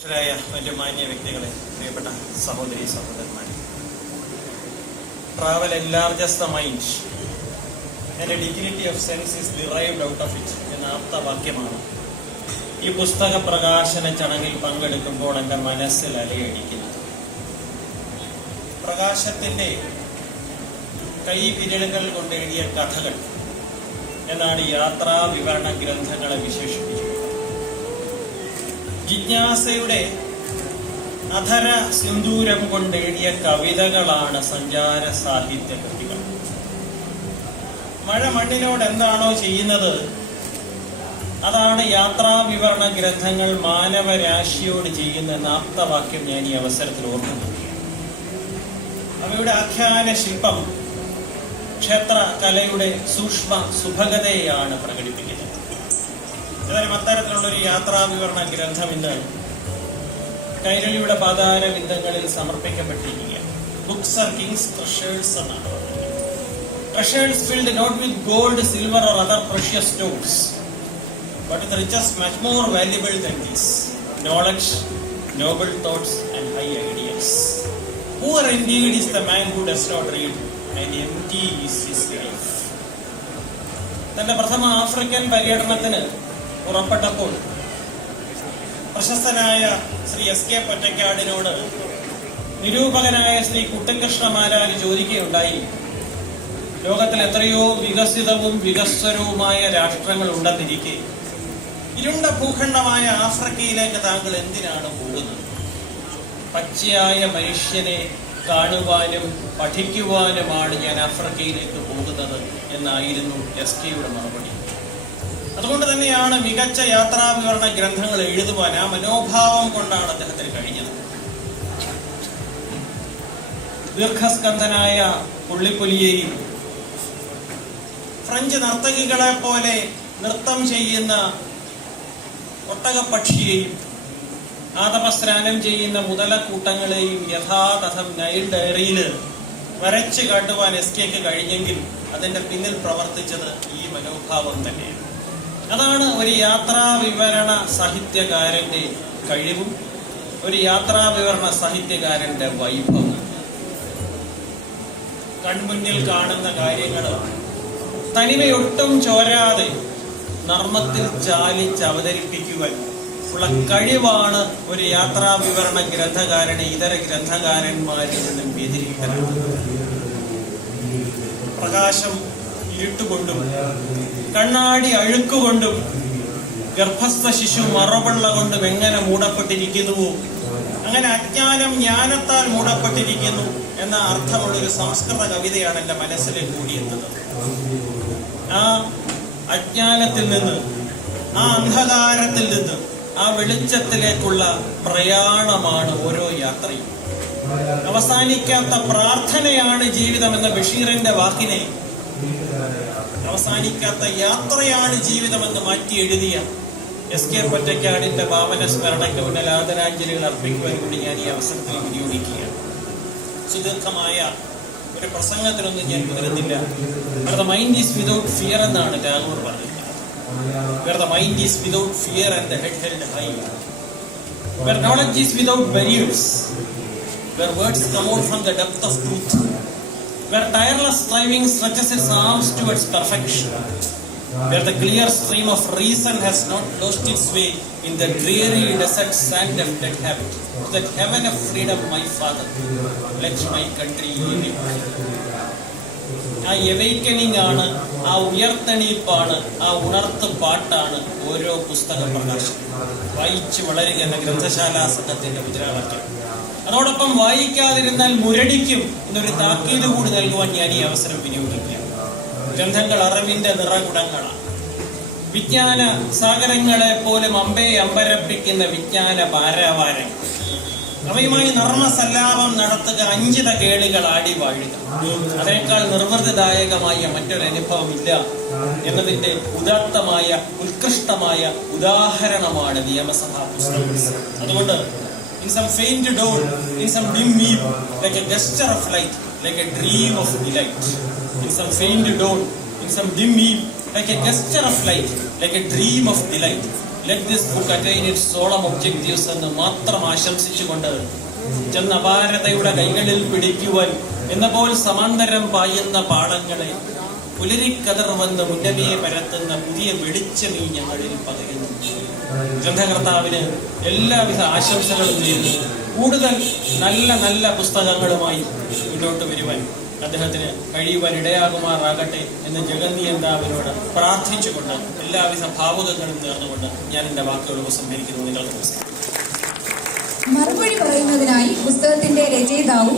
മറ്റു മാന്യ വ്യക്തികളെ, പ്രിയപ്പെട്ട സഹോദരി സഹോദരന്മാരെ, travel enlarges the mind and a dignity of sense is derived out of it എന്ന ആപ്തവാക്യമാണ് ഈ പുസ്തക പ്രകാശന ചടങ്ങിൽ പങ്കെടുക്കുമ്പോൾ എൻ്റെ മനസ്സിൽ അലയടിക്കുന്നത്. പ്രകാശത്തിന്റെ കൈവിരലുകൾ കൊണ്ട് എഴുതിയ കഥകൾ എന്നാണ് യാത്രാ വിവരണ ഗ്രന്ഥങ്ങളെ വിശേഷിപ്പിക്കുന്നത്. ജിജ്ഞാസയുടെ അധര സിന്ദൂരം കൊണ്ട് എഴുതിയ കവിതകളാണ് സഞ്ചാര സാഹിത്യ കൃതികൾ. മഴ മണ്ണിനോട് എന്താണോ ചെയ്യുന്നത് അതാണ് യാത്രാ വിവരണ ഗ്രന്ഥങ്ങൾ മാനവരാശിയോട് ചെയ്യുന്ന ആപ്തവാക്യം ഞാൻ ഈ അവസരത്തിൽ ഓർക്കുന്നു. അവയുടെ ആഖ്യാന ശില്പം ക്ഷേത്ര കലയുടെ സൂക്ഷ്മ സുഭഗതയാണ് പ്രകടിപ്പിക്കുന്നത്. ഏതായാലും അത്തരത്തിലുള്ള ഒരു യാത്രാ വിവരണ ഗ്രന്ഥം ഇന്ന് കൈരളിയുടെ പാതാര വിന്ദങ്ങളിൽ സമർപ്പിക്കപ്പെട്ടിരിക്കുകയാണ്. ബുക്സ് ആർ കിങ്സ് ട്രഷേഴ്സ് എന്നാണ് പറഞ്ഞത്. Treasures filled not with gold, silver or other precious stones, but with riches much more valuable than these: knowledge, noble thoughts and high ideas. Poor indeed is the man who does not read, and empty is his life. തന്റെ പ്രഥമ African പര്യടനത്തിന് പുറപ്പെട്ടപ്പോൾ പ്രശസ്തനായ ശ്രീ എസ്.കെ. പൊറ്റക്കാടിനോട് നിരൂപകനായ ശ്രീ കുട്ടൻകൃഷ്ണമാരാർ ചോദിക്കുകയുണ്ടായി, ലോകത്തിൽ എത്രയോ വികസിതവും വികസ്വരവുമായ രാഷ്ട്രങ്ങൾ ഉണ്ടെന്നിരിക്കെ ഇരുണ്ട ഭൂഖണ്ഡമായ ആഫ്രിക്കയിലേക്ക് താങ്കൾ എന്തിനാണ് പോകുന്നത്? പച്ചയായ മനുഷ്യനെ കാണുവാനും പഠിക്കുവാനുമാണ് ഞാൻ ആഫ്രിക്കയിലേക്ക് പോകുന്നത് എന്നായിരുന്നു എസ്.കെയുടെ മറുപടി. അതുകൊണ്ട് തന്നെയാണ് മികച്ച യാത്രാ വിവരണ ഗ്രന്ഥങ്ങൾ എഴുതുവാൻ ആ മനോഭാവം കൊണ്ടാണ് അദ്ദേഹത്തിന് കഴിഞ്ഞത്. ദീർഘസ്കന്ധനായ പുള്ളിപ്പുലിയെയും ഫ്രഞ്ച് നർത്തകികളെ പോലെ നൃത്തം ചെയ്യുന്ന ഒട്ടകപ്പക്ഷിയെയും ആതപസ്നാനം ചെയ്യുന്ന മുതലക്കൂട്ടങ്ങളെയും യഥാതഥം നൈൽ ഡയറിയിൽ വരച്ചു കാട്ടുവാൻ എസ്.കെക്ക് കഴിഞ്ഞെങ്കിൽ അതിന്റെ പിന്നിൽ പ്രവർത്തിച്ചത് ഈ മനോഭാവം തന്നെയാണ്. അതാണ് ഒരു യാത്രാ വിവരണ സാഹിത്യകാരന്റെ കഴിവും ഒരു യാത്രാ വിവരണ സാഹിത്യകാരന്റെ വൈഭവം. കൺമുന്നിൽ കാണുന്ന കാര്യങ്ങൾ തനിമയൊട്ടും ചോരാതെ നർമ്മത്തിൽ ചാലിച്ച് അവതരിപ്പിക്കുവാൻ ഉള്ള കഴിവാണ് ഒരു യാത്രാ വിവരണ ഗ്രന്ഥകാരനെ ഇതര ഗ്രന്ഥകാരന്മാരിൽ നിന്നും വ്യതിരിക്തനാണ്. പ്രകാശം ഇരുട്ടുകൊണ്ടും കണ്ണാടി അഴുക്കുകൊണ്ടും ഗർഭസ്ഥ ശിശു മറവെള്ള കൊണ്ടും എങ്ങനെ മൂടപ്പെട്ടിരിക്കുന്നുവോ അങ്ങനെ അജ്ഞാനം ജ്ഞാനത്താൽ മൂടപ്പെട്ടിരിക്കുന്നു എന്ന അർത്ഥമുള്ളൊരു സംസ്കൃത കവിതയാണ് എന്റെ മനസ്സിലേക്ക് കൂടിയെത്തുന്നത്. ആ അജ്ഞാനത്തിൽ നിന്ന്, ആ അന്ധകാരത്തിൽ നിന്ന് ആ വെളിച്ചത്തിലേക്കുള്ള പ്രയാണമാണ് ഓരോ യാത്രയും. അവസാനിക്കാത്ത പ്രാർത്ഥനയാണ് ജീവിതം എന്ന ബഷീറിന്റെ വാക്കിനെ അവസാനിക്കാത്ത യാത്രയാണ് ജീവിതമെന്ന് മാറ്റി എഴുതിയ എസ്.കെ. പൊറ്റക്കാടിന്റെ ഭാവന സ്മരണയ്ക്ക് മുന്നിൽ ആദരാഞ്ജലികൾ അർപ്പിക്കുവാൻ കൂടി ഞാൻ ഈ അവസരത്തിൽ വിനിയോഗിക്കുകയാണ്. സുദീർഘമായ ഒരു പ്രസംഗത്തിനൊന്നും ഞാൻ മുതിരുന്നില്ല. Where the mind is without fear എന്നാണ് ടാഗോർ പറഞ്ഞത്. Where the mind is without fear and the head held high. Where knowledge is without barriers. Where words come out from the depth of truth. Where tireless striving stretches its arms towards perfection. Where the clear stream of reason has not lost its way in the dreary desert sand of dead habit. To that heaven of freedom, my father, let my country awake. ആ എവൈക്കനിങ് ആണ്, ആ ഉയർത്തെണീപ്പാണ്, ആ ഉണർത്ത് പാട്ടാണ് ഓരോ പുസ്തക പ്രകാശനം. വായിച്ചു വളരുക എന്ന ഗ്രന്ഥശാലാ സംഘത്തിന്റെ മുദ്രാവാക്യം. അതോടൊപ്പം വായിക്കാതിരുന്നാൽ മുരടിക്കും എന്നൊരു താക്കീത് കൂടി നൽകുവാൻ ഞാൻ ഈ അവസരം വിനിയോഗിക്കുക. ഗ്രന്ഥങ്ങൾ അറിവിന്റെ നിറകുടങ്ങളാണ്. വിജ്ഞാന സാഗരങ്ങളെ പോലും അമ്പരപ്പിക്കുന്ന വിജ്ഞാന പാരാവാരങ്ങൾ. അവയുമായി നർമ്മസല്ലാപം നടത്തുക, അഞ്ചിത കേളികൾ ആടി വാഴുക. അതിനേക്കാൾ നിർവൃതിദായകമായ മറ്റൊരനുഭവം ഇല്ല എന്നതിന്റെ ഉദാത്തമായ ഉത്കൃഷ്ടമായ ഉദാഹരണമാണ് നിയമസഭാ പുസ്തകം. അതുകൊണ്ട് in some faint dawn, in some dim eve, like a gesture of light, like a dream of delight. In some faint dawn, in some dim eve, like a gesture of light, like a dream of delight. Let this book attain it's സോളം objectives എന്ന് മാത്രം ആശംസിച്ചുകൊണ്ട് ചെന്ന അപാരതയുടെ കൈകളിൽ പിടിക്കുവാൻ എന്നപ്പോൾ സമാന്തരം പായുന്ന പാടങ്ങളെ പുലരിക്കതർവന്ന് മുന്നമേ പരത്തുന്ന പുതിയ വെളിച്ചമീ ഞങ്ങളിൽ പകരുന്നു. ഗ്രന്ഥകർത്താവിന് എല്ലാവിധ ആശംസകളും ചെയ്തു കൂടുതൽ നല്ല നല്ല പുസ്തകങ്ങളുമായി മുന്നോട്ട് വരുവാൻ അദ്ദേഹത്തിന് കഴിയുവാൻ ഇടയാകുമാറാകട്ടെ എന്ന് ജഗന്നിയന്താവിനോട് പ്രാർത്ഥിച്ചുകൊണ്ട് എല്ലാവിധ ഭാവുകങ്ങളും നേർന്നുകൊണ്ട് ഞാൻ എന്റെ വാക്കുകൾ ഉപസംഹരിക്കുന്നു. നിങ്ങൾക്ക് നമസ്കാരം. മറുപടി പറയുന്നതിനായി പുസ്തകത്തിന്റെ രചയിതാവും